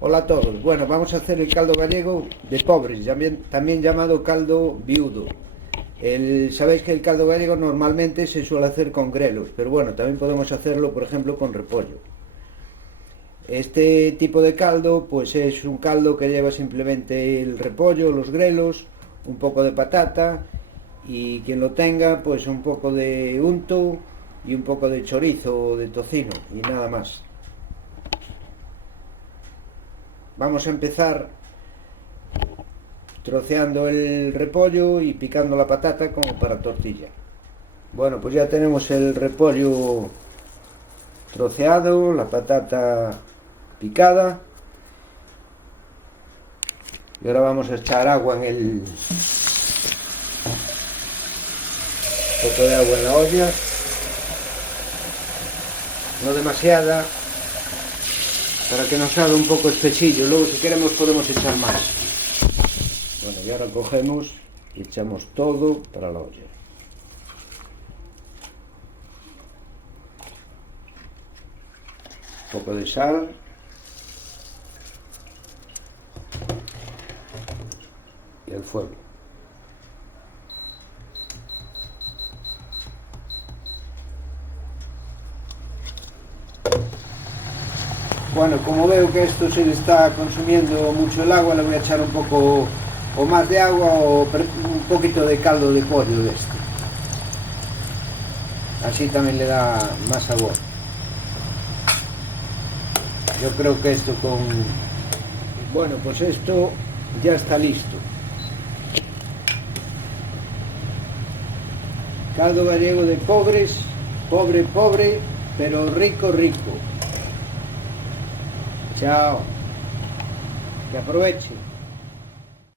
Hola a todos. Bueno, vamos a hacer el caldo gallego de pobres, también llamado caldo viudo. Sabéis que el caldo gallego normalmente se suele hacer con grelos, pero bueno, también podemos hacerlo, por ejemplo, con repollo. Este tipo de caldo, pues es un caldo que lleva simplemente el repollo, los grelos, un poco de patata y quien lo tenga, pues un poco de unto y un poco de chorizo o de tocino y nada más. Vamos a empezar troceando el repollo y picando la patata como para tortilla. Bueno, pues ya tenemos el repollo troceado, la patata picada y ahora vamos a echar agua en el poco de agua en la olla, no demasiada, para que nos haga un poco espesillo. Luego si queremos podemos echar más. Bueno, y ahora cogemos y echamos todo para la olla. Un poco de sal. Y el fuego. Bueno, como veo que esto se le está consumiendo mucho el agua, le voy a echar un poco o más de agua o un poquito de caldo de pollo de este. Así también le da más sabor. Yo creo que esto con... Bueno, pues esto ya está listo. Caldo gallego de pobres, pobre, pobre, pero rico, rico. Chao. Que aproveche.